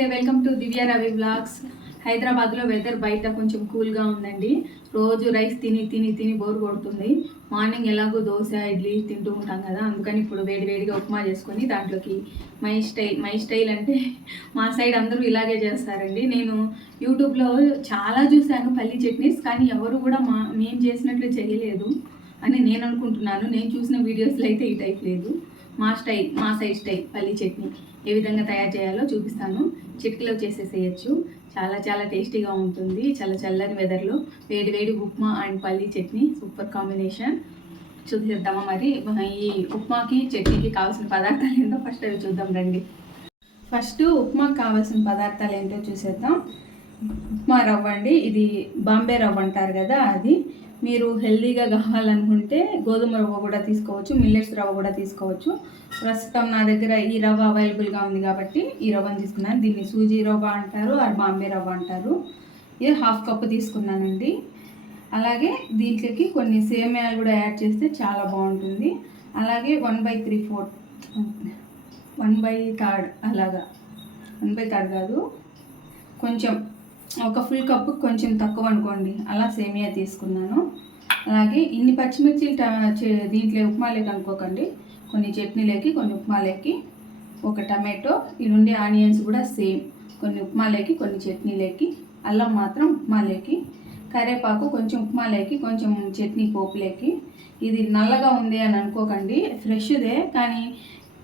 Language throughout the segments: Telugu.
నమస్తే, welcome to Divya Ravi blogs. హైదరాబాద్లో వెదర్ బయట కొంచెం కూల్గా ఉందండి. రోజు రైస్ తిని తిని తిని బోర్ కొడుతుంది. మార్నింగ్ ఎలాగో దోశ ఇడ్లీ తింటూ ఉంటాం కదా, అందుకని ఇప్పుడు వేడివేడిగా ఉప్మా చేసుకొని దాంట్లోకి మై స్టైల్ అంటే మా సైడ్ అందరూ ఇలాగే చేస్తారండి. నేను యూట్యూబ్లో చాలా చూశాను పల్లి చట్నీస్, కానీ ఎవరు కూడా మేము చేసినట్లు చేయలేదు అని నేను అనుకుంటున్నాను. నేను చూసిన వీడియోస్లో అయితే ఈ టైప్ లేదు. మా సైడ్ స్టైల్ పల్లి చట్నీ ఏ విధంగా తయారు చేయాలో చూపిస్తాను. చిటికలో చేసేసేయచ్చు. చాలా చాలా టేస్టీగా ఉంటుంది. చల్లని వెదర్లో వేడి ఉప్మా అండ్ పల్లి చట్నీ సూపర్ కాంబినేషన్. చూసేద్దామా మరి ఈ ఉప్మాకి చట్నీకి కావాల్సిన పదార్థాలు ఏంటో ఫస్ట్ అవి చూద్దాం రండి. ఫస్ట్ ఉప్మాకి కావాల్సిన పదార్థాలు ఏంటో చూసేద్దాం. ఉప్మా రవ్వ అండి, ఇది బాంబే రవ్వ అంటారు కదా, అది మీరు హెల్దీగా కావాలనుకుంటే గోధుమ రవ్వ కూడా తీసుకోవచ్చు, మిల్లెట్స్ రవ్వ కూడా తీసుకోవచ్చు. ప్రస్తుతం నా దగ్గర ఈ రవ్వ అవైలబుల్గా ఉంది కాబట్టి ఈ రవ్వను తీసుకున్నాను. దీన్ని సూజీ రవ్వ అంటారు, ఆర్ బాంబే రవ్వ అంటారు. ఇది 1/2 కప్పు తీసుకున్నానండి. అలాగే దీంట్లోకి కొన్ని సేమియాలు కూడా యాడ్ చేస్తే చాలా బాగుంటుంది. అలాగే 1/3 అలాగా 1/3 కాదు, కొంచెం ఒక ఫుల్ కప్పు కొంచెం తక్కువ అనుకోండి, అలా సేమియా తీసుకున్నాను. అలాగే ఇన్ని పచ్చిమిర్చిలు దీంట్లో ఉప్మాలోకి అనుకోకండి, కొన్ని చట్నీలోకి కొన్ని ఉప్మాలోకి. ఒక టమాటో, ఈ నుండి ఆనియన్స్ కూడా సేమ్, కొన్ని ఉప్మాలోకి కొన్ని చట్నీలోకి. అల్లం మాత్రం ఉప్మాలోకి. కరివేపాకు కొంచెం ఉప్మాలోకి కొంచెం చట్నీ పోపులోకి. ఇది నల్లగా ఉంది అని అనుకోకండి, ఫ్రెష్దే, కానీ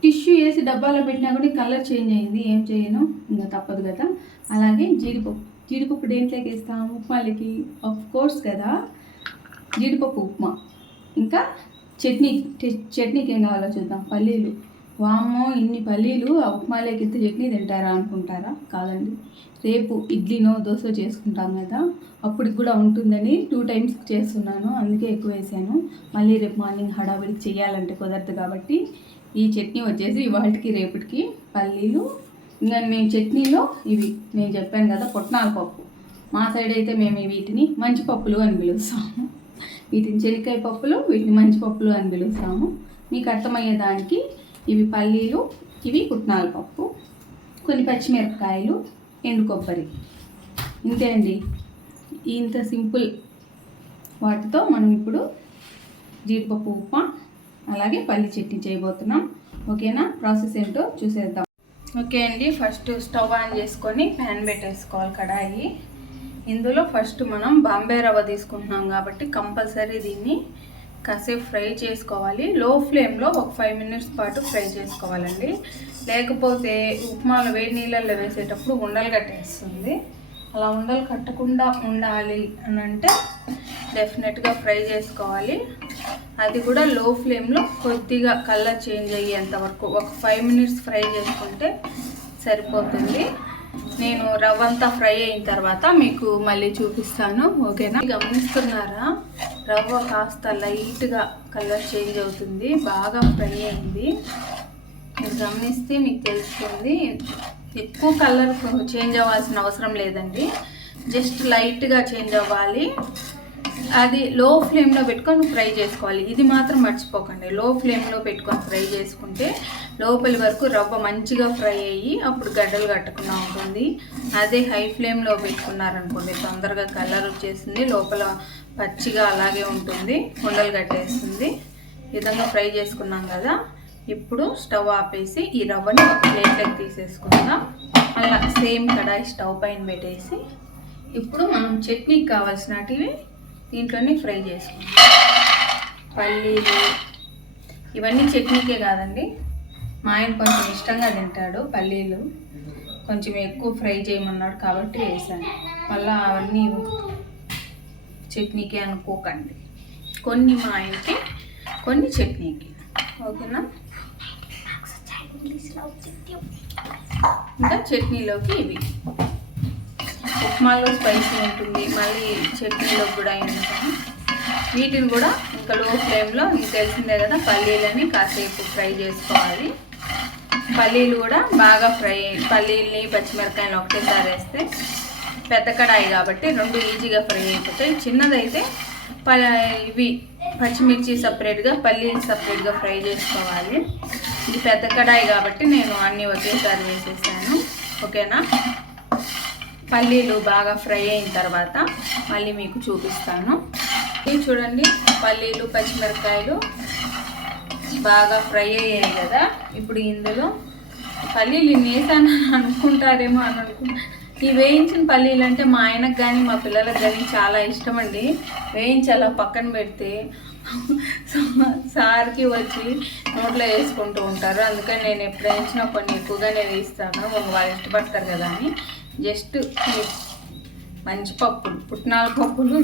టిష్యూ వేసి డబ్బాలో పెట్టినా కూడా కలర్ చేంజ్ అయింది. ఏం చేయను, ఇంకా తప్పదు కదా. అలాగే జీడిపప్పు దేంట్లోకి వేస్తాము ఉప్మాలకి, ఆఫ్ కోర్స్ కదా, జీడిపప్పు ఉప్మా. ఇంకా చట్నీకి ఏం కావాలో చూద్దాం. పల్లీలు, వామ్మో ఇన్ని పల్లీలు ఆ ఉప్మాలోకి ఇంత చట్నీ తింటారా అనుకుంటారా? కాదండి, రేపు ఇడ్లీనో దోశ చేసుకుంటాం కదా, అప్పటికి కూడా ఉంటుందని 2 times చేస్తున్నాను, అందుకే ఎక్కువ వేసాను. మళ్ళీ రేపు మార్నింగ్ హడావిడి చేయాలంటే కుదరదు కాబట్టి ఈ చట్నీ వచ్చేసి ఇవాళకి రేపటికి పల్లీలు. ఇంకా మేము చట్నీలో ఇవి నేను చెప్పాను కదా, పుట్నాల పప్పు. మా సైడ్ అయితే మేము వీటిని మంచి పప్పులు అని పిలుస్తాము. వీటిని చెనిక్కాయ పప్పులు, వీటిని మంచి పప్పులు అని పిలుస్తాము. మీకు అర్థమయ్యేదానికి ఇవి పల్లీలు, ఇవి పుట్నాల పప్పు, కొన్ని పచ్చిమిరపకాయలు, ఎండు కొబ్బరి. ఇంతే అండి, ఇంత సింపుల్ వాటితో మనం ఇప్పుడు జీడిపప్పు ఉప్మా అలాగే పల్లి చట్నీ చేయబోతున్నాం. ఓకేనా, ప్రాసెస్ ఏంటో చూసేద్దాం. ఓకే అండి, ఫస్ట్ స్టవ్ ఆన్ చేసుకొని ప్యాన్ పెట్టేసుకోవాలి, కడాయి. ఇందులో ఫస్ట్ మనం బాంబే రవ్వ తీసుకుంటున్నాం కాబట్టి కంపల్సరీ దీన్ని కాసేపు ఫ్రై చేసుకోవాలి. లో ఫ్లేమ్లో ఒక 5 minutes పాటు ఫ్రై చేసుకోవాలండి, లేకపోతే ఉప్మాలో వేడి నీళ్ళల్లో వేసేటప్పుడు ఉండలు కట్టేస్తుంది. అలా ఉండలు కట్టకుండా ఉండాలి అని అంటే డెఫినెట్గా ఫ్రై చేసుకోవాలి. అది కూడా లో ఫ్లేమ్లో కొద్దిగా కలర్ చేంజ్ అయ్యేంత వరకు ఒక 5 minutes ఫ్రై చేసుకుంటే సరిపోతుంది. నేను రవ్వ అంతా ఫ్రై అయిన తర్వాత మీకు మళ్ళీ చూపిస్తాను. ఓకేనా, గమనిస్తున్నారా, రవ్వ కాస్త లైట్గా కలర్ చేంజ్ అవుతుంది, బాగా ఫ్రై అయింది. మీరు గమనిస్తే మీకు తెలుస్తుంది. ఎక్కువ కలర్ చేంజ్ అవ్వాల్సిన అవసరం లేదండి, జస్ట్ లైట్గా చేంజ్ అవ్వాలి. అది లో ఫ్లేమ్లో పెట్టుకొని ఫ్రై చేసుకోవాలి. ఇది మాత్రం మర్చిపోకండి, లో ఫ్లేమ్లో పెట్టుకొని ఫ్రై చేసుకుంటే లోపలి వరకు రవ్వ మంచిగా ఫ్రై అయ్యి అప్పుడు గడ్డలు కట్టకుండా ఉంటుంది. అదే హై ఫ్లేమ్లో పెట్టుకున్నారనుకోండి తొందరగా కలర్ వచ్చేసింది, లోపల పచ్చిగా అలాగే ఉంటుంది, ఉండలు కట్టేస్తుంది. ఈ విధంగా ఫ్రై చేసుకున్నాం కదా, ఇప్పుడు స్టవ్ ఆపేసి ఈ రవ్వని ఒక ప్లేట్లోకి తీసేసుకుందాం. అలా సేమ్ కడాయి స్టవ్ పైన పెట్టేసి ఇప్పుడు మనం చట్నీకి కావాల్సినటివి దీంట్లోనే ఫ్రై చేసుకుందాం. పల్లీలు ఇవన్నీ చట్నీకే కాదండి, మా ఆయన కొంచెం ఇష్టంగా తింటాడు పల్లీలు, కొంచెం ఎక్కువ ఫ్రై చేయమన్నాడు కాబట్టి వేసాను. మళ్ళీ అవన్నీ చట్నీకే అనుకోకండి, కొన్ని మా ఆయనకి కొన్ని చట్నీకి. ఓకేనా, ఇంకా చట్నీలోకి ఇవి ఉప్మాలో స్పైసీ ఉంటుంది, మళ్ళీ చట్నీలో కూడా అయినంటాను. వీటిని కూడా ఇంకా లో ఫ్లేమ్లో, మీకు తెలిసిందే కదా, పల్లీలని కాసేపు ఫ్రై చేసుకోవాలి. పల్లీలు కూడా బాగా ఫ్రై, పల్లీలని పచ్చిమిరపకాయలు ఒకటేసారి వేస్తే పెద్ద కడాయి కాబట్టి 2 ఈజీగా ఫ్రై అయిపోతాయి. చిన్నదైతే ఇవి పచ్చిమిర్చి సపరేట్గా, పల్లీలు సపరేట్గా ఫ్రై చేసుకోవాలి. ఇది పెద్ద కడాయి కాబట్టి నేను అన్నీ ఒకేసారి వేసేసాను. ఓకేనా. పల్లీలు బాగా ఫ్రై అయిన తర్వాత మళ్ళీ మీకు చూపిస్తాను. ఇవి చూడండి, పల్లీలు పచ్చిమిరపకాయలు బాగా ఫ్రై అయ్యాయి కదా. ఇప్పుడు ఇందులో పల్లీలు వేసాను అనుకుంటారేమో అని అనుకుంటా. ఈ వేయించిన పల్లీలు అంటే మా ఆయనకు కానీ మా పిల్లలకు కానీ చాలా ఇష్టం అండి. వేయించి అలా పక్కన పెడితే సార్కి వచ్చి నోట్లో వేసుకుంటూ ఉంటారు. అందుకని నేను ఎప్పుడు వేయించినా కొన్ని ఎక్కువగానే వేయిస్తాను, వాళ్ళు ఇష్టపడతారు కదా అని. జస్ట్ మంచి పప్పులు, పుట్నాల పప్పులు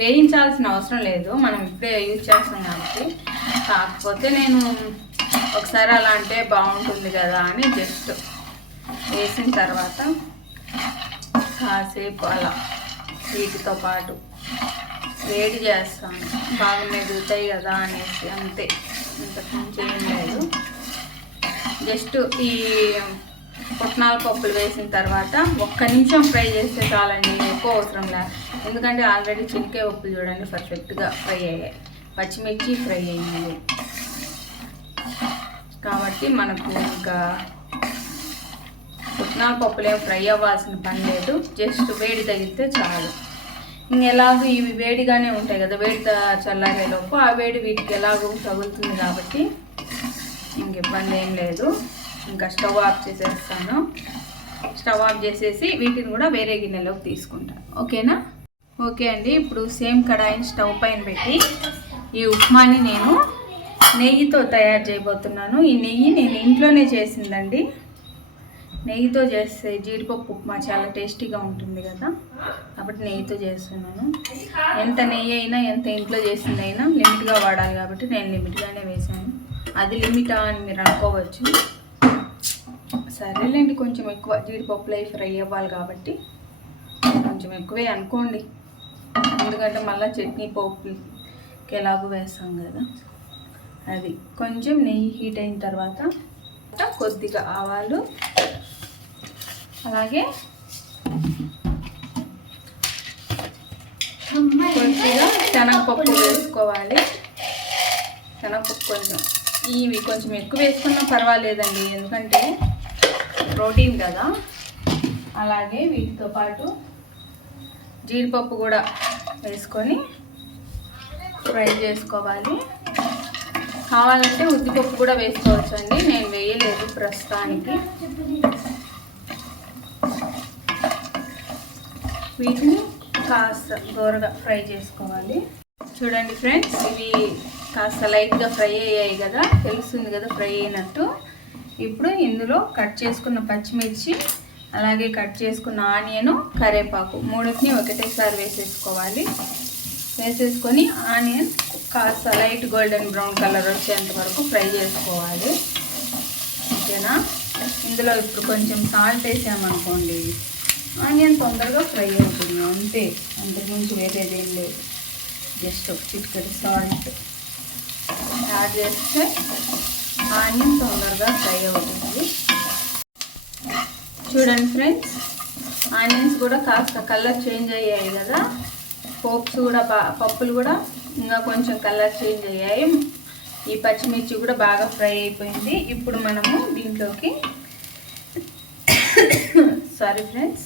వేయించాల్సిన అవసరం లేదు, మనం ఇప్పుడే యూజ్ చేస్తాం కాబట్టి. కాకపోతే నేను ఒకసారి అలా అంటే బాగుంటుంది కదా అని జస్ట్ వేసిన తర్వాత కాసేపు అలా వీటితో పాటు వేడి చేస్తాను, బాగా మెదుగుతాయి కదా అనేసి. అంతే, ఇంతకుమించి ఏం లేదు. జస్ట్ ఈ పుట్నాల పప్పులు వేసిన తర్వాత 1 నిమిషం ఫ్రై చేస్తే చాలండి, ఎక్కువ అవసరం లేదు. ఎందుకంటే ఆల్రెడీ చినికాయ పప్పులు చూడండి పర్ఫెక్ట్గా ఫ్రై అయ్యాయి, పచ్చిమిర్చి ఫ్రై అయ్యింది కాబట్టి మనకు ఇంకా పుట్నాల పప్పులు ఏం ఫ్రై అవ్వాల్సిన పని లేదు. జస్ట్ వేడి తగిలితే చాలు. ఇంకెలాగో ఇవి వేడిగానే ఉంటాయి కదా, వేడి చల్లారేలోపు ఆ వేడి వీటికి ఎలాగో తగులుతుంది కాబట్టి ఇంక ఇబ్బంది ఏం లేదు. ఇంకా స్టవ్ ఆఫ్ చేసేస్తాను. స్టవ్ ఆఫ్ చేసేసి వీటిని కూడా వేరే గిన్నెలోకి తీసుకుంటాను. ఓకేనా. ఓకే అండి, ఇప్పుడు సేమ్ కడాయిని స్టవ్ పైన పెట్టి ఈ ఉప్మాని నేను నెయ్యితో తయారు చేయబోతున్నాను. ఈ నెయ్యి నేను ఇంట్లోనే చేసిందండి. నెయ్యితో చేస్తే జీడిపప్పు ఉప్మా చాలా టేస్టీగా ఉంటుంది కదా, కాబట్టి నెయ్యితో చేస్తున్నాను. ఎంత నెయ్యి అయినా, ఎంత ఇంట్లో చేసిందైనా లిమిట్గా వాడాలి కాబట్టి నేను లిమిట్గానే వేసాను. అది లిమిటా అని మీరు అనుకోవచ్చు. సరేలేండి, కొంచెం ఎక్కువ జీడిపప్పులు అవి ఫ్రై అవ్వాలి కాబట్టి కొంచెం ఎక్కువే అనుకోండి. ఎందుకంటే మళ్ళీ చట్నీ పప్పుకి ఎలాగో వేస్తాం కదా. అది కొంచెం నెయ్యి హీట్ అయిన తర్వాత కొద్దిగా ఆవాలు, అలాగే కొద్దిగా శనగపప్పు వేసుకోవాలి. శనగపప్పు కొంచెం, ఇవి కొంచెం ఎక్కువ వేసుకున్నా పర్వాలేదండి, ఎందుకంటే ప్రోటీన్ కదా. అలాగే వీటితో పాటు జీడిపప్పు కూడా వేసుకొని ఫ్రై చేసుకోవాలి. కావాలంటే ఉద్దిపప్పు కూడా వేసుకోవచ్చు అండి, నేను వేయలేదు ప్రస్తుతానికి. వీటిని కాస్త దూరగా ఫ్రై చేసుకోవాలి. చూడండి ఫ్రెండ్స్, ఇవి కాస్త లైట్గా ఫ్రై అయ్యాయి కదా, తెలుస్తుంది కదా ఫ్రై అయినట్టు. ఇప్పుడు ఇందులో కట్ చేసుకున్న పచ్చిమిర్చి, అలాగే కట్ చేసుకున్న ఆనియన్, కరివేపాకు మూడింటిని ఒకటేసారి వేసేసుకోవాలి. వేసేసుకొని ఆనియన్ కాస్త లైట్ గోల్డెన్ బ్రౌన్ కలర్ వచ్చేంత వరకు ఫ్రై చేసుకోవాలి. ఓకేనా. ఇందులో ఇప్పుడు కొంచెం సాల్ట్ వేసామనుకోండి, ఆనియన్ తొందరగా ఫ్రై అవుతుంది. అంతే, అంతకుమించి వేరేదేం లేదు. జస్ట్ ఒక చిటికెడు సాల్ట్ యాడ్ చేస్తే ఆనియన్ తొందరగా ఫ్రై అవుతుంది. చూడండి ఫ్రెండ్స్, ఆనియన్స్ కూడా కాస్త కలర్ చేంజ్ అయ్యాయి కదా, పోప్స్ కూడా పప్పులు కూడా ఇంకా కొంచెం కలర్ చేంజ్ అయ్యాయి. ఈ పచ్చిమిర్చి కూడా బాగా ఫ్రై అయిపోయింది. ఇప్పుడు మనము దీంట్లోకి సారీ ఫ్రెండ్స్,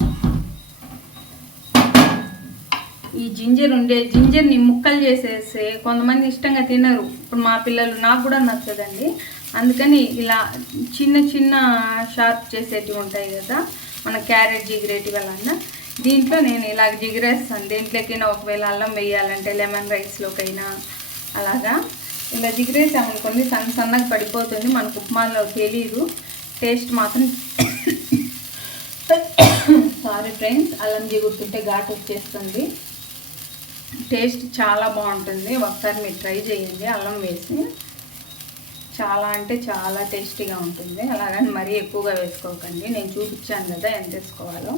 ఈ జింజర్ని ముక్కలు చేసేసి కొంతమంది ఇష్టంగా తినరు. ఇప్పుడు మా పిల్లలు, నాకు కూడా నచ్చదండి. అందుకని ఇలా చిన్న చిన్న షార్ప్ చేసేటివి ఉంటాయి కదా, మన క్యారెట్ జిగిరేటి వల్ల దీంట్లో నేను ఇలా జిగిరేస్తాను. దేంట్లోకైనా ఒకవేళ అల్లం వేయాలంటే లెమన్ రైస్లోకైనా అలాగా ఇలా జిగిరేసామనుకోండి, సన్నగా పడిపోతుంది. మనకు ఉప్మాలో తెలీదు, టేస్ట్ మాత్రం సారీ ఫ్రెండ్స్, అల్లం జిగురుతుంటే ఘాటు వచ్చేస్తుంది. టేస్ట్ చాలా బాగుంటుంది. ఒకసారి మీరు ట్రై చేయండి అల్లం వేసి, చాలా అంటే చాలా టేస్టీగా ఉంటుంది. అలాగని మరీ ఎక్కువగా వేసుకోకండి, నేను చూపించాను కదా ఎంత వేసుకోవాలో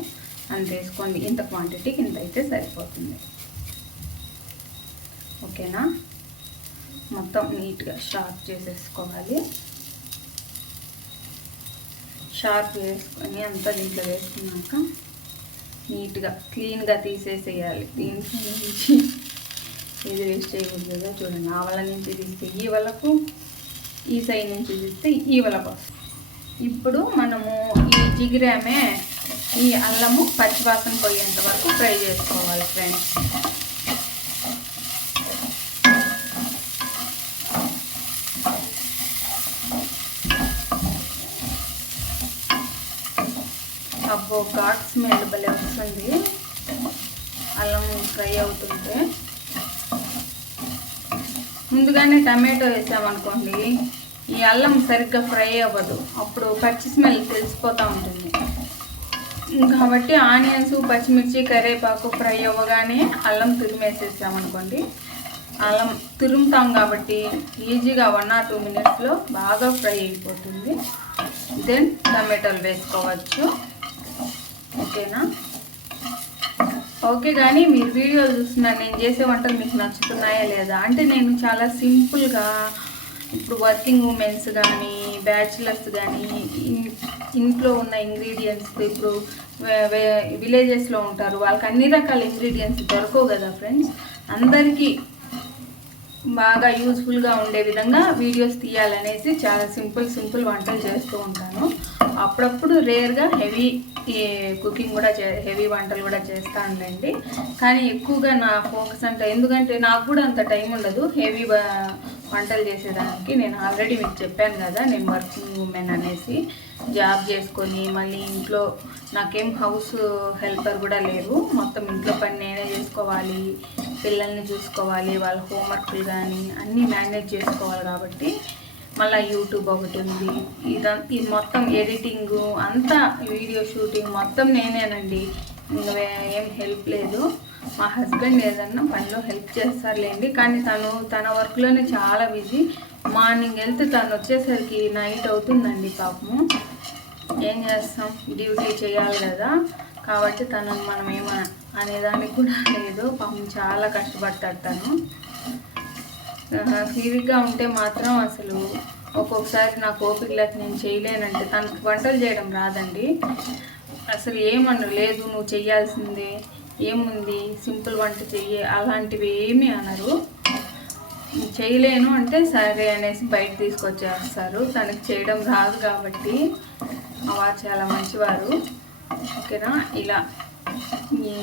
అంత వేసుకోండి. ఇంత క్వాంటిటీకి ఇంత అయితే సరిపోతుంది. ఓకేనా. మొత్తం నీట్గా షార్ప్ చేసేసుకోవాలి. షార్ప్ వేసుకొని అంతా దీంట్లో వేసుకున్నాక నీట్గా క్లీన్గా తీసేసేయాలి. దీంట్లో నుంచి ఇది వేస్ట్ చేయకూడదు కదా. చూడండి, ఆవల నుంచి తీస్తే ఈ వలకు, ఈ సైడ్ నుంచి తీస్తే ఈ వలకు. ఇప్పుడు మనము ఈ జిగిరామే ఈ అల్లము పచ్చివాసన పోయేంత వరకు ఫ్రై చేసుకోవాలి ఫ్రెండ్స్. అబ్బో ఘాట్ స్మెల్ భలే వస్తుంది అల్లం ఫ్రై అవుతుంటే. ముందుగానే టమాటో వేసామనుకోండి ఈ అల్లం సరిగ్గా ఫ్రై అవ్వదు, అప్పుడు పచ్చి స్మెల్ తెలిసిపోతూ ఉంటుంది. కాబట్టి ఆనియన్స్, పచ్చిమిర్చి, కరివేపాకు ఫ్రై అవ్వగానే అల్లం తురిమేసేసామనుకోండి, అల్లం తురుముతాం కాబట్టి ఈజీగా 1 or 2 minutesలో బాగా ఫ్రై అయిపోతుంది. దెన్ టమాటోలు వేసుకోవచ్చు. ఓకేనా? ఓకే. కానీ మీరు వీడియోలు చూస్తున్నారు, నేను చేసే వంటలు మీకు నచ్చుతున్నాయా లేదా అంటే, నేను చాలా సింపుల్గా ఇప్పుడు వర్కింగ్ ఉమెన్స్ కానీ బ్యాచిలర్స్ కానీ ఇంట్లో ఉన్న ఇంగ్రీడియంట్స్, ఇప్పుడు విలేజెస్లో ఉంటారు, వాళ్ళకి అన్ని రకాల ఇంగ్రీడియంట్స్ దొరకవు కదా ఫ్రెండ్స్. అందరికీ బాగా యూజ్ఫుల్గా ఉండే విధంగా వీడియోస్ తీయాలనేసి చాలా సింపుల్ వంటలు చేస్తూ ఉంటాను. అప్పుడప్పుడు రేర్గా హెవీ కుకింగ్ కూడా హెవీ వంటలు కూడా చేస్తానులేండి. కానీ ఎక్కువగా నా ఫోకస్ అంటే, ఎందుకంటే నాకు కూడా అంత టైం ఉండదు హెవీ వంటలు చేసేదానికి. నేను ఆల్రెడీ మీకు చెప్పాను కదా, నేను వర్కింగ్ ఉమెన్ అనేసి, జాబ్ చేసుకొని మళ్ళీ ఇంట్లో నాకేం హౌస్ హెల్పర్ కూడా లేరు, మొత్తం ఇంట్లో పని నేనే చేసుకోవాలి, పిల్లల్ని చూసుకోవాలి, వాళ్ళ హోంవర్క్లు కానీ అన్నీ మేనేజ్ చేసుకోవాలి. కాబట్టి మళ్ళీ యూట్యూబ్ ఒకటి ఉంది, ఈ మొత్తం ఎడిటింగ్ అంతా, వీడియో షూటింగ్ మొత్తం నేనేనండి, ఇంకా ఏం హెల్ప్ లేదు. మా హస్బెండ్ ఏదన్నా పనిలో హెల్ప్ చేస్తారులేండి, కానీ తన వర్క్లోనే చాలా బిజీ. మార్నింగ్ వెళ్తే తను వచ్చేసరికి నైట్ అవుతుందండి పాపము. ఏం చేస్తాం, డ్యూటీ చేయాలి కదా, కాబట్టి తనను మనం అనేదానికి కూడా లేదు. పాపం చాలా కష్టపడతాడు తను. ఫ్రీగా ఉంటే మాత్రం అసలు ఒక్కొక్కసారి నాకు ఓపిక లేక నేను చేయలేనంటే, తనకు వంటలు చేయడం రాదండి అసలు. ఏమన్నారు, లేదు నువ్వు చెయ్యాల్సిందే, ఏముంది సింపుల్ వంట చెయ్యి, అలాంటివి ఏమీ అనరు. చేయలేను అంటే సరే అనేసి బయట తీసుకొచ్చేస్తారు. తనకి చేయడం రాదు కాబట్టి వారు చాలా మంచివారు. ఓకేనా? ఇలా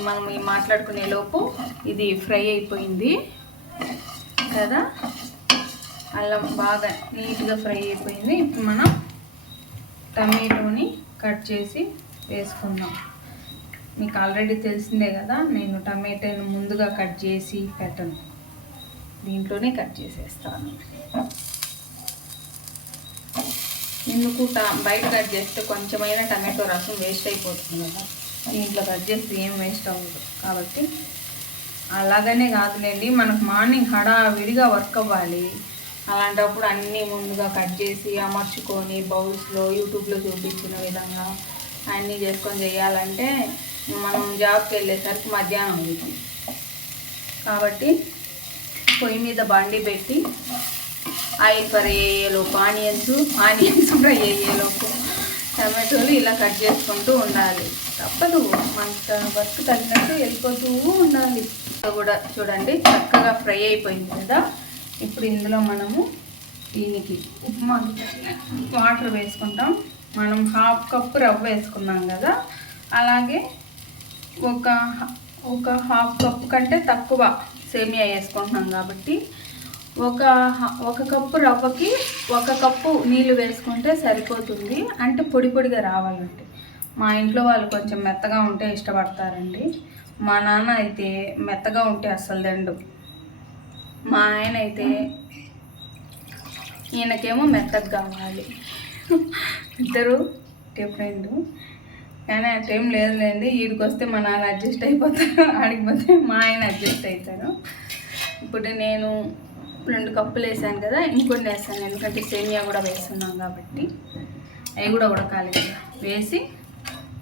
మనం మాట్లాడుకునే లోపు ఇది ఫ్రై అయిపోయింది కదా, అల్లం బాగా నీట్గా ఫ్రై అయిపోయింది. ఇప్పుడు మనం టమాటోని కట్ చేసి వేసుకుందాం. మీకు ఆల్రెడీ తెలిసిందే కదా, నేను టమాటాను ముందుగా కట్ చేసి పెట్టను, దీంట్లోనే కట్ చేసేస్తాను. ఎందుకు బయట కట్ చేస్తే కొంచెమైనా టమాటో రసం వేస్ట్ అయిపోతుంది కదా, దీంట్లో కట్ చేస్తే ఏం వేస్ట్ అవ్వదు. కాబట్టి అలాగనే కాదులేండి, మనకు మార్నింగ్ హడావిడిగా వర్క్ అవ్వాలి, అలాంటప్పుడు అన్నీ ముందుగా కట్ చేసి అమర్చుకొని బౌల్స్లో యూట్యూబ్లో చూపించిన విధంగా అన్నీ చేసుకొని చేయాలంటే మనం జాబ్కి వెళ్ళేసరికి మధ్యాహ్నం అవుతుంది. కాబట్టి పొయ్యి మీద బండి పెట్టి ఆయిల్ ఫ్రై అయ్యేలోపు ఆనియన్స్ ఫ్రై అయ్యేలోపు టమాటోలు ఇలా కట్ చేసుకుంటూ ఉండాలి. తప్పదు, మన వర్క్ తగినట్టు వెళ్ళిపోతూ ఉండాలి. కూడా చూడండి చక్కగా ఫ్రై అయిపోయింది కదా. ఇప్పుడు ఇందులో మనము దీనికి ఉప్మా వాటర్ వేసుకుంటాం. మనం 1/2 కప్పు రవ్వ వేసుకున్నాం కదా, అలాగే ఒక 1/2 కప్పు కంటే తక్కువ సేమియా వేసుకుంటున్నాం కాబట్టి ఒక కప్పు రవ్వకి 1 కప్పు నీళ్ళు వేసుకుంటే సరిపోతుంది. అంటే పొడిగా రావాలంటే. మా ఇంట్లో వాళ్ళు కొంచెం మెత్తగా ఉంటే ఇష్టపడతారండి. మా నాన్న అయితే మెత్తగా ఉంటే అస్సలు దండు. మా ఆయన అయితే ఈయనకేమో మెత్తగా కావాలి. ఇద్దరు డిఫరెంట్. కానీ ఆ టైం లేదులేండి, వీడికి వస్తే మా నాన్న అడ్జస్ట్ అయిపోతారు, ఆడికి పోతే మా ఆయన అడ్జస్ట్ అవుతారు. ఇప్పుడు నేను 2 కప్పులు వేసాను కదా, ఇంకొన్ని వేస్తాను, ఎందుకంటే సేమియా కూడా వేస్తున్నాం కాబట్టి అవి కూడా ఉడకాలి కదా. వేసి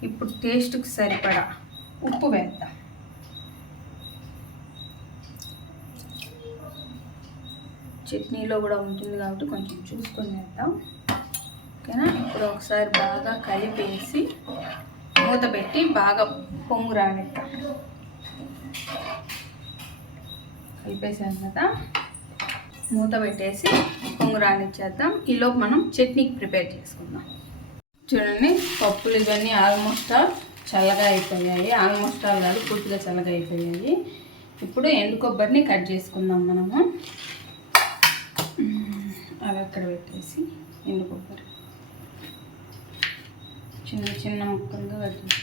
ఇప్పుడు టేస్ట్కి సరిపడా ఉప్పు వేద్దాం. చట్నీలో కూడా ఉంటుంది కాబట్టి కొంచెం చూసుకొని వేద్దాం. ఓకేనా? ఇప్పుడు ఒకసారి బాగా కలిపేసి మూత పెట్టి బాగా పొంగు రానిద్దాం. కలిపేసాం కదా, మూత పెట్టేసి పొంగు రానిచ్చేద్దాం. ఈలోపు మనం చట్నీకి ప్రిపేర్ చేసుకుందాం. చూడండి పప్పులు ఇవన్నీ ఆల్మోస్ట్ చల్లగా అయిపోయాయి. ఆల్మోస్ట్ కాదు, పూర్తిగా చల్లగా అయిపోయాయి. ఇప్పుడు ఎండు కొబ్బరిని కట్ చేసుకుందాం మనము. అవి అక్కడ పెట్టేసి ఎండు కొబ్బరి చిన్న చిన్న ముక్కలుగా కట్ చేసి,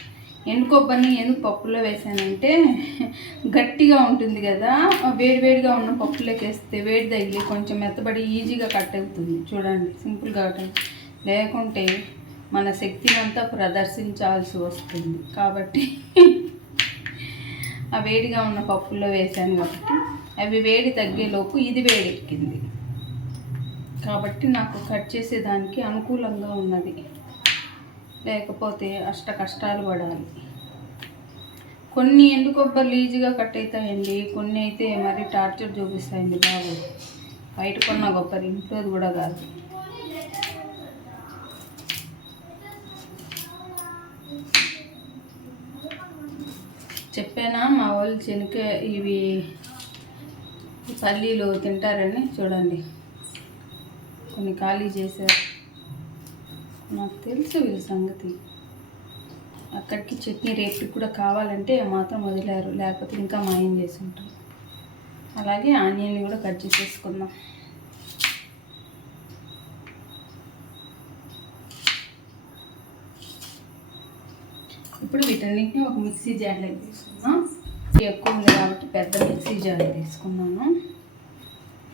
ఎండు కొబ్బరిని ఎందుకు పప్పులో వేసానంటే గట్టిగా ఉంటుంది కదా, వేడివేడిగా ఉన్న పప్పులోకి వేస్తే వేడి తగిలి కొంచెం మెత్తబడి ఈజీగా కట్ అవుతుంది. చూడండి సింపుల్గా కట్, లేకుంటే మన శక్తిని అంతా ప్రదర్శించాల్సి వస్తుంది. కాబట్టి ఆ వేడిగా ఉన్న పప్పుల్లో వేసాను కాబట్టి అవి వేడి తగ్గేలోపు ఇది వేడెక్కింది కాబట్టి నాకు కట్ చేసేదానికి అనుకూలంగా ఉన్నది. లేకపోతే అష్ట కష్టాలు పడాలి. కొన్ని ఎండు కొబ్బరి ఈజీగా కట్ అవుతాయండి, కొన్ని అయితే మరి టార్చర్ చూపిస్తాయండి బాబు. బయట కొన్న కొబ్బరి, ఇంట్లోది కూడా కాదు. చెప్పానా మా వాళ్ళు శనగ ఇవి పల్లీలు తింటారని. చూడండి కొన్ని ఖాళీ చేశారు. నాకు తెలుసు వీళ్ళ సంగతి. అక్కడికి చట్నీ రేపు కూడా కావాలంటే మాత్రం వదిలేరు, లేకపోతే ఇంకా మాయం చేసి ఉంటారు. అలాగే ఆనియన్ కూడా కట్ చేసేసుకుందాం. ఇప్పుడు వీటన్నిటిని ఒక మిక్సీ జార్లో తీసుకున్నాం. ఎక్కువ ఉంది కాబట్టి పెద్ద మిక్సీ జార్ తీసుకున్నాను.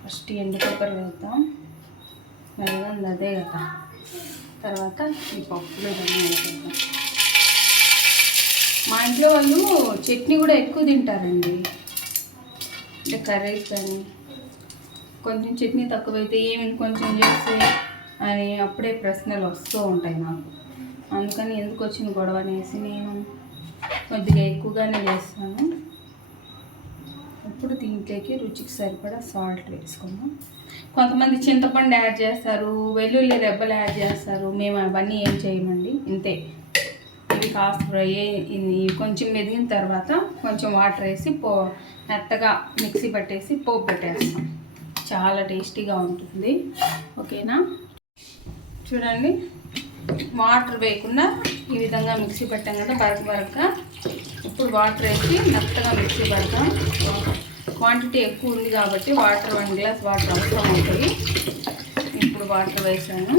ఫస్ట్ ఎండు కొబ్బరి వేద్దాం, మెల్లగా అదే కదా. తర్వాత ఈ పప్పులో ఇవన్నీ వేసేద్దాం. మా ఇంట్లో వాళ్ళు చట్నీ కూడా ఎక్కువ తింటారండి. అంటే కర్రీస్ కానీ కొంచెం చట్నీ తక్కువైతే ఏమి కొంచెం చేస్తే అని అప్పుడే ప్రశ్నలు వస్తూ ఉంటాయి నాకు. అందుకని ఎందుకు వచ్చిన గొడవ అనేసి నేను కొద్దిగా ఎక్కువగానే చేస్తాను. ఇప్పుడు దీంట్లోకి రుచికి సరిపడా సాల్ట్ వేసుకున్నాం. కొంతమంది చింతపండు యాడ్ చేస్తారు, వెల్లుల్లి రెబ్బలు యాడ్ చేస్తారు. మేము అవన్నీ ఏం చేయమండి, ఇంతే. ఇవి కాస్త ఫ్రై కొంచెం మెదిగిన తర్వాత కొంచెం వాటర్ వేసి మెత్తగా మిక్సీ పట్టేసి పోపు పెట్టేస్తాం. చాలా టేస్టీగా ఉంటుంది. ఓకేనా? చూడండి వాటర్ వేయకుండా ఈ విధంగా మిక్సీ పెట్టాం కదా బరకగా. ఇప్పుడు వాటర్ వేసి మెత్తగా మిక్సీ పడతాం. క్వాంటిటీ ఎక్కువ ఉంది కాబట్టి 1 గ్లాస్ వాటర్ అవసరం అవుతాయి. ఇప్పుడు వాటర్ వేసాను.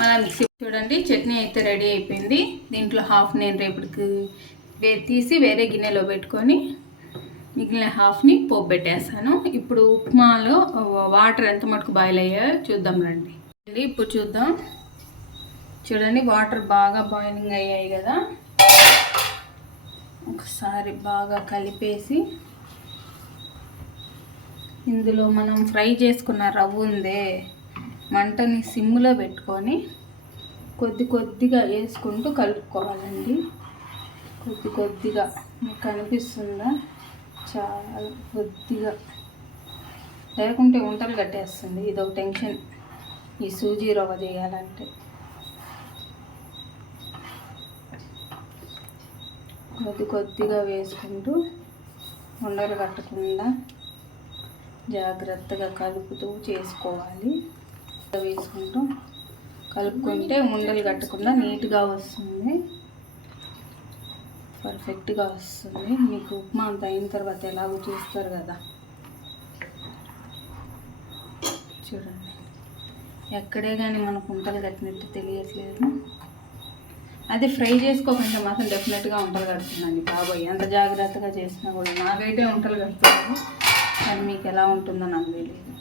అలా మిక్సీ. చూడండి చట్నీ అయితే రెడీ అయిపోయింది. దీంట్లో హాఫ్ నేను రేపటికి తీసి వేరే గిన్నెలో పెట్టుకొని మిగిలిన హాఫ్ని పోపు పెట్టేస్తాను. ఇప్పుడు ఉప్మాలో వాటర్ ఎంత మటుకు బాయిల్ అయ్యాయో చూద్దాం రండి. ఇప్పుడు చూద్దాం. చూడండి వాటర్ బాగా బాయిలింగ్ అయ్యాయి కదా. ఒకసారి బాగా కలిపేసి ఇందులో మనం ఫ్రై చేసుకున్న రవ్వ ఉందే, మంటని సిమ్లో పెట్టుకొని కొద్దిగా వేసుకుంటూ కలుపుకోవాలండి. కొద్దిగా మీకు కనిపిస్తుందా? చాలా కొద్దిగా, లేకుంటే వంటలు కట్టేస్తుంది. ఇదొక టెన్షన్ ఈ సూజీ రవ్వ చేయాలంటే. కొద్దిగా వేసుకుంటూ ఉండలు కట్టకుండా జాగ్రత్తగా కలుపుతూ చేసుకోవాలి. వేసుకుంటూ కలుపుకుంటే ఉండలు కట్టకుండా నీట్గా వస్తుంది, పర్ఫెక్ట్గా వస్తుంది. మీకు ఉప్మా అంత అయిన తర్వాత ఎలాగో చూస్తారు కదా. చూడండి ఎక్కడే కానీ మనకు ఉంటలు కట్టినట్టు తెలియట్లేదు. అది ఫ్రై చేసుకోకుండా మాత్రం డెఫినెట్గా ఉంటలు కడుతుందండి బాబోయ్. ఎంత జాగ్రత్తగా చేసినా కూడా. నాకైతే ఉంటలు కడుతున్నాను, కానీ మీకు ఎలా ఉంటుందో నాకు తెలియదు.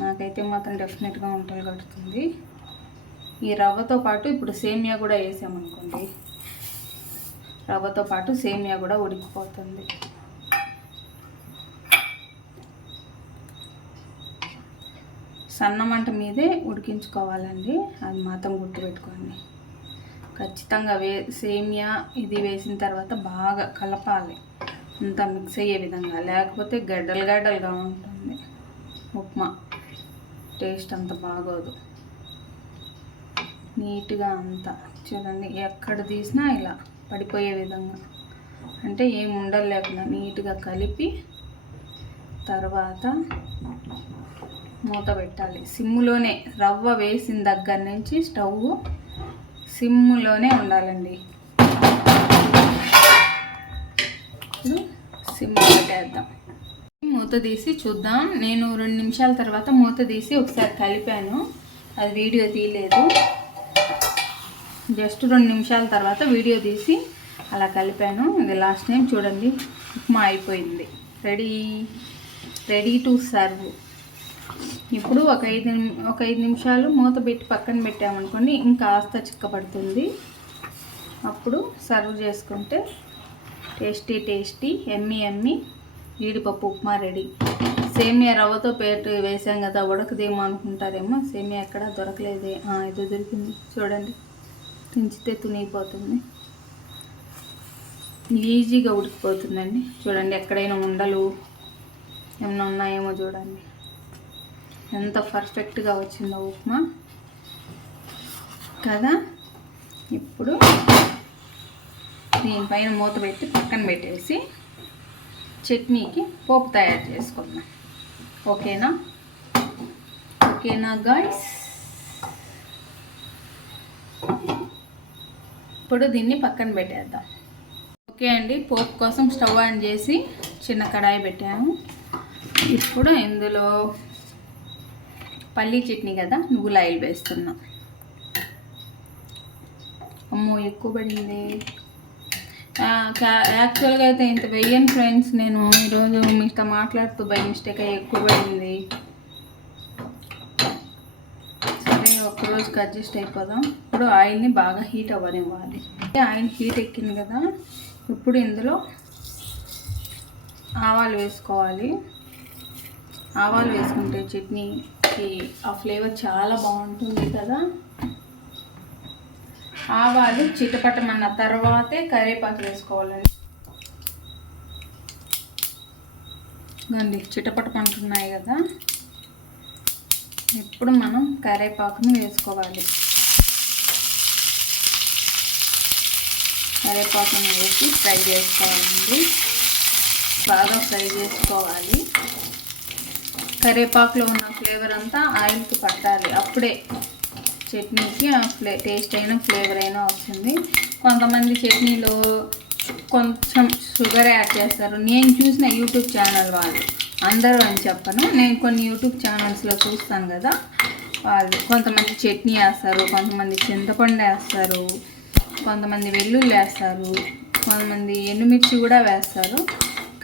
నాకైతే మాత్రం డెఫినెట్గా ఉంటలు కడుతుంది. ఈ రవ్వతో పాటు ఇప్పుడు సేమియా కూడా వేసామనుకోండి, రవ్వతో పాటు సేమియా కూడా ఉడికిపోతుంది. సన్న మంట మీదే ఉడికించుకోవాలండి, అది మాత్రం గుర్తుపెట్టుకోండి. ఖచ్చితంగా సేమియా ఇది వేసిన తర్వాత బాగా కలపాలి, అంతా మిక్స్ అయ్యే విధంగా. లేకపోతే గడ్డలుగా ఉంటుంది ఉప్మా, టేస్ట్ అంత బాగోదు. నీట్గా అంతా చూడండి, ఎక్కడ తీసినా ఇలా పడిపోయే విధంగా, అంటే ఏం ఉండలు లేకుండా నీట్గా కలిపి తర్వాత మూత పెట్టాలి. సిమ్లోనే, రవ్వ వేసిన దగ్గర నుంచి స్టవ్ సిమ్లోనే ఉండాలండి. ఇప్పుడు సిమ్ పెట్టేద్దాం. మూత తీసి చూద్దాం. నేను 2 నిమిషాల తర్వాత మూత తీసి ఒకసారి కలిపాను, అది వీడియో తీయలేదు. జస్ట్ 2 నిమిషాల తర్వాత వీడియో తీసి అలా కలిపాను. ఇది లాస్ట్ టైం చూడండి, ఉప్మా అయిపోయింది. Ready to serve. ఇప్పుడు ఒక 5 నిమిషాలు మూత పెట్టి పక్కన పెట్టామనుకోండి, ఇంకా కాస్త చిక్కపడుతుంది. అప్పుడు సర్వ్ చేసుకుంటే టేస్టీ ఎమ్మి జీడిపప్పు ఉప్మా రెడీ. సేమియా రవ్వతో పేటు వేసాం కదా, ఉడకదేమో అనుకుంటారేమో. సేమియా ఎక్కడ దొరకలేదే, ఇది దొరికింది. చూడండి, తుంచితే తునిగిపోతుంది, ఈజీగా ఉడికిపోతుందండి. చూడండి, ఎక్కడైనా ఉండలు ఏమైనా ఉన్నాయేమో చూడండి, ఎంత పర్ఫెక్ట్గా వచ్చిందో ఉప్మా కదా. ఇప్పుడు దీనిపైన మూత పెట్టి పక్కన పెట్టేసి చట్నీకి పోపు తయారు చేసుకుందాం. ఓకేనా గాయ్స్? ఇప్పుడు దీన్ని పక్కన పెట్టేద్దాం. ఓకే అండి, పోపు కోసం స్టవ్ ఆన్ చేసి చిన్న కడాయి పెట్టాను. ఇప్పుడు ఇందులో పల్లీ చట్నీ కదా, నువ్వుల ఆయిల్ వేస్తున్నా. అమ్మో, ఎక్కువ పడింది. యాక్చువల్గా అయితే ఇంత వేయను ఫ్రెండ్స్. నేను ఈరోజు మీతో మాట్లాడుతూ బై మిస్టేక్ ఎక్కువ పడింది. సరే, ఒక్కరోజుకి అడ్జస్ట్ అయిపోదాం. ఇప్పుడు ఆయిల్ని బాగా హీట్ అవ్వనివ్వాలి. ఆయిల్ హీట్ ఎక్కింది కదా, ఇప్పుడు ఇందులో ఆవాలు వేసుకోవాలి. ఆవాలు వేసుకుంటే చట్నీకి ఆ ఫ్లేవర్ చాలా బాగుంటుంది కదా. ఆవాలు చిటపటమన్న తర్వాతే కరివేపాకు వేసుకోవాలండి. చిటపటమంటున్నాయి కదా, ఇప్పుడు మనం కరివేపాకును వేసుకోవాలి. కరివేపాకును వేసి ఫ్రై చేసుకోవాలండి. బాగా ఫ్రై చేసుకోవాలి. కరివేపాకులో ఉన్న ఫ్లేవర్ అంతా ఆయిల్కి పట్టాలి. అప్పుడే చట్నీకి టేస్ట్ అయినా ఫ్లేవర్ అయినా వస్తుంది. కొంతమంది చట్నీలో కొంచెం షుగర్ యాడ్ చేస్తారు. నేను చూసిన యూట్యూబ్ ఛానల్ వాళ్ళు, అందరూ అని చెప్పను, నేను కొన్ని యూట్యూబ్ ఛానల్స్లో చూస్తాను కదా, వాళ్ళు కొంతమంది చట్నీ వేస్తారు, కొంతమంది చింతపండు వేస్తారు, కొంతమంది వెల్లుల్లి వేస్తారు, కొంతమంది ఎండుమిర్చి కూడా వేస్తారు.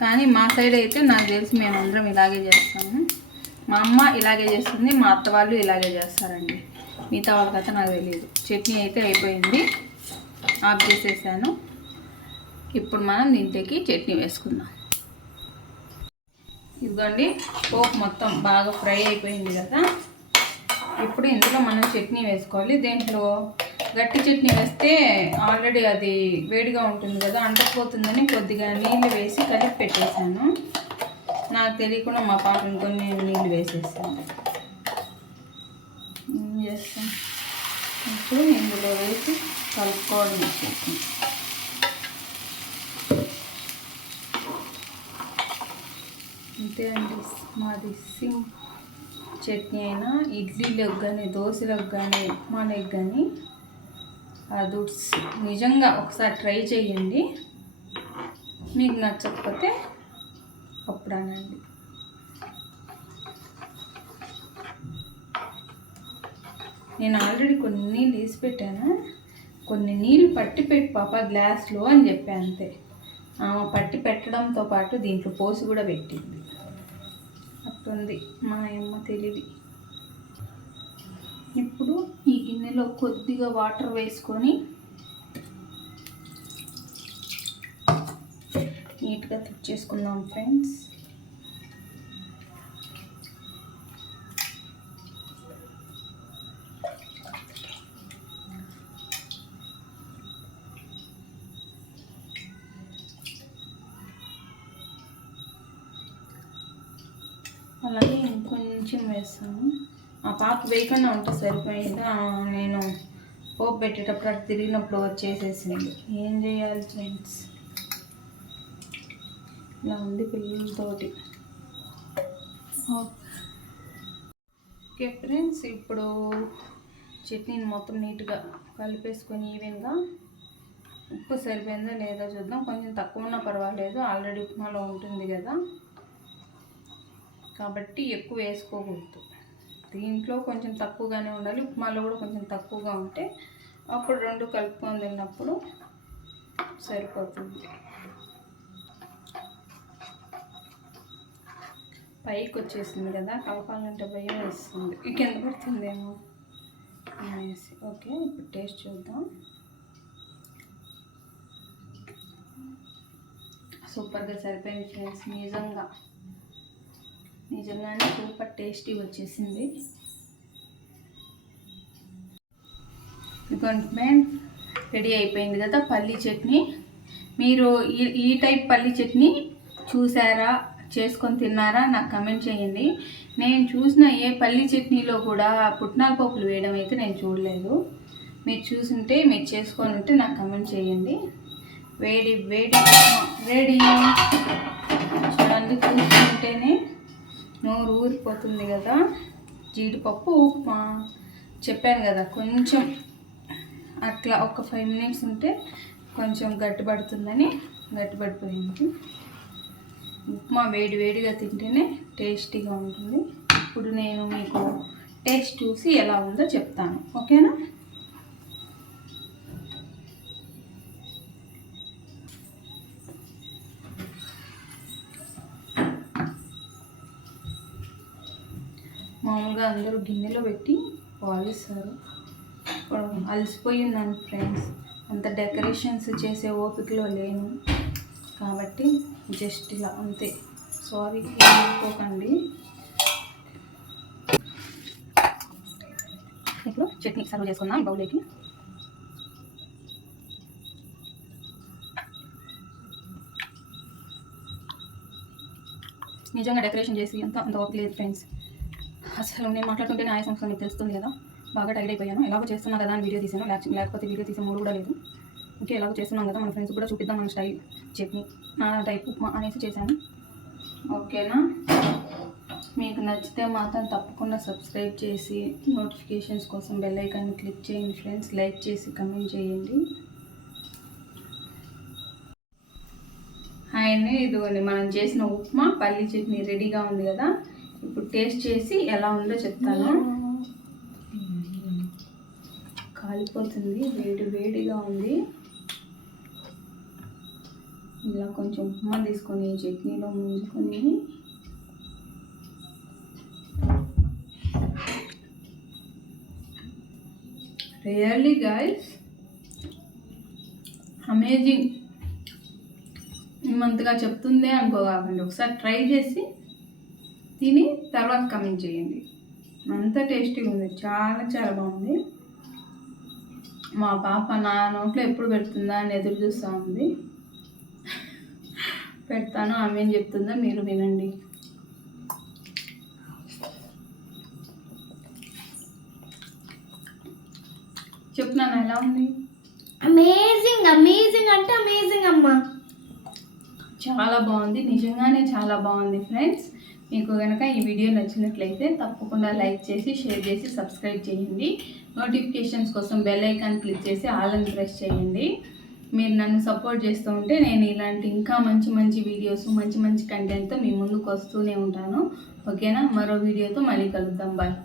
కానీ మా సైడ్ అయితే నాకు తెలిసి మేమందరం ఇలాగే చేస్తాము. మా అమ్మ ఇలాగే చేస్తుంది, మా అత్త వాళ్ళు ఇలాగే చేస్తారండి. మిగతా వాళ్ళకైతే నాకు తెలియదు. చట్నీ అయితే అయిపోయింది, ఆఫ్ చేసేసాను. ఇప్పుడు మనం దీంట్లోకి చట్నీ వేసుకుందాం. ఇదిగోండి, పోపు మొత్తం బాగా ఫ్రై అయిపోయింది కదా. ఇప్పుడు ఇందులో మనం చట్నీ వేసుకోవాలి. దీంట్లో గట్టి చట్నీ వేస్తే ఆల్రెడీ అది వేడిగా ఉంటుంది కదా, అంటకపోతుందని కొద్దిగా నీళ్ళు వేసి కలిపి పెట్టేశాను. నాకు తెలియకుండా మా పాపను కొన్ని నీళ్ళు వేసేసాను. చేస్తాం ఇప్పుడు ఇందులో వేసి కలుపుకోవడం వచ్చేసి అంతే అండి. మాది చట్నీ అయినా ఇడ్లీలకు కానీ, దోశలకు కానీ, ఉప్మాలకు కానీ అది నిజంగా ఒకసారి ట్రై చేయండి. మీకు నచ్చకపోతే అప్పుడు అనండి. నేను ఆల్రెడీ కొన్ని నీళ్ళు తీసి పెట్టాను, కొన్ని నీళ్ళు పట్టి పెట్టి పాప గ్లాస్లో అని చెప్పాను అంతే. పట్టి పెట్టడంతో పాటు దీంట్లో పోసి కూడా పెట్టింది. అట్టుంది మా అమ్మ తెలివి. ఇప్పుడు ఈ గిన్నెలో కొద్దిగా వాటర్ వేసుకొని నీట్గా తుడిచేసుకుందాం ఫ్రెండ్స్. అలాగే ఇంకొంచెం వేస్తాను. ఆ పాప వేయకుండా ఉంటే సరిపోయిందా, నేను పోపు పెట్టేటప్పుడు అటు తిరిగినప్పుడు వచ్చేసేసింది. ఏం చేయాలి ఫ్రెండ్స్, ఇలా ఉంది పిల్లలతోటి. ఓకే ఫ్రెండ్స్, ఇప్పుడు చట్నీని మొత్తం నీట్గా కలిపేసుకొని ఈవెన్గా ఉప్పు సరిపోయిందా లేదా చూద్దాం. కొంచెం తక్కువ ఉన్నా పర్వాలేదు, ఆల్రెడీ ఉప్మాలో ఉంటుంది కదా కాబట్టి ఎక్కువ వేసుకోకూడదు. దీంట్లో కొంచెం తక్కువగానే ఉండాలి, ఉప్మాలో కూడా కొంచెం తక్కువగా ఉంటే అప్పుడు రెండు కలుపుకొని తిన్నప్పుడు సరిపోతుంది. పైకి వచ్చేసింది కదా, కలపాలంటే భయం వేస్తుంది, కింద పడుతుందేమో అనేసి. ఓకే, ఇప్పుడు టేస్ట్ చూద్దాం. సూపర్గా సరిపోయింది ఫ్రెండ్స్, నిజంగానే సూపర్ టేస్టీ వచ్చేసింది. ఫ్రెండ్స్, రెడీ అయిపోయింది కదా పల్లీ చట్నీ. మీరు ఈ టైప్ పల్లీ చట్నీ చూసారా, చేసుకొని తిన్నారా నాకు కమెంట్ చేయండి. నేను చూసిన ఏ పల్లీ చట్నీలో కూడా పుట్నాల పప్పులు వేయడం అయితే నేను చూడలేదు. మీరు చూసుంటే, మీరు చేసుకొని ఉంటే నాకు కమెంట్ చేయండి. వేడి వేడి రెడీ. చూడండి, చూసుకుంటేనే నోరు ఊరిపోతుంది కదా. జీడిపప్పు ఉప్మా చెప్పాను కదా, కొంచెం అట్లా ఒక 5 minutes ఉంటే కొంచెం గట్టిపడుతుందని గట్టిపడిపోయింది. ఉప్మా వేడిగా తింటేనే టేస్టీగా ఉంటుంది. ఇప్పుడు నేను మీకు టేస్ట్ చూసి ఎలా ఉందో చెప్తాను, ఓకేనా? మామూలుగా అందరూ గిన్నెలో పెట్టి పాలిస్తారు. అలసిపోయి ఉన్నాను ఫ్రెండ్స్, అంత డెకరేషన్స్ చేసే ఓపికలో లేను కాబట్టి జస్ట్ ఇలా అంతే. సారీ, ఏమనుకోకండి. ఇప్పుడు చట్నీ సర్వ్ చేసుకుందాం బౌల్లోకి. నిజంగా డెకరేషన్ చేసి అంత ఓపిక లేదు ఫ్రెండ్స్. అసలు నేను మాట్లాడుతుంటేనే ఆయాసం వస్తుంది, మీకు తెలుస్తుంది కదా. బాగా టైర్డ్ అయిపోయాను. ఎలాగో చేస్తున్నా కదా అని వీడియో తీసాను, లేకపోతే వీడియో తీసే మూడు కూడా లేదు. ఓకే, ఎలాగో చేస్తున్నాం కదా, మన ఫ్రెండ్స్ కూడా చూపిద్దాం మన స్టైల్ చట్నీ, నా టైప్ ఉప్మా అనేసి చేశాను. ఓకేనా? మీకు నచ్చితే మాత్రం తప్పకుండా సబ్స్క్రైబ్ చేసి నోటిఫికేషన్స్ కోసం బెల్ ఐకాన్ని క్లిక్ చేయండి ఫ్రెండ్స్. లైక్ చేసి కమెంట్ చేయండి. అండ్ ఇదిగోండి, మనం చేసిన ఉప్మా పల్లీ చట్నీ రెడీగా ఉంది కదా. ఇప్పుడు టేస్ట్ చేసి ఎలా ఉందో చెప్తాను. కాలిపోతుంది, వేడిగా ఉంది. ఇలా కొంచెం ఉప్మా తీసుకొని చట్నీలో ముంచుకొని రియల్లీ గైస్ అమేజింగ్. మేమంతగా చెప్తుందే అనుకోకండి, ఒకసారి ట్రై చేసి తిని తర్వాత కమెంట్ చేయండి. అంత టేస్టీగా ఉంది, చాలా బాగుంది. మా పాప నా నోట్లో ఎప్పుడు పెడుతుందా అని ఎదురు చూస్తూ ఉంది. పెడతాను, ఆమె ఏం చెప్తుందో మీరు వినండి. చెప్తున్నాను ఎలా ఉంది? అమేజింగ్ అంటే అమేజింగ్ అమ్మా, చాలా బాగుంది, నిజంగానే చాలా బాగుంది ఫ్రెండ్స్. మీకు కనుక ఈ వీడియో నచ్చినట్లయితే తప్పకుండా లైక్ చేసి, షేర్ చేసి, సబ్స్క్రైబ్ చేయండి. నోటిఫికేషన్స్ కోసం బెల్ ఐకాన్ క్లిక్ చేసి ఆల్ అని ప్రెస్ చేయండి. మీరు నన్ను సపోర్ట్ చేస్తూ ఉంటే నేను ఇలాంటి ఇంకా మంచి వీడియోస్, మంచి కంటెంట్తో మీ ముందుకు వస్తూనే ఉంటాను. ఓకేనా? మరో వీడియోతో మళ్ళీ కలుద్దాం. బాయ్.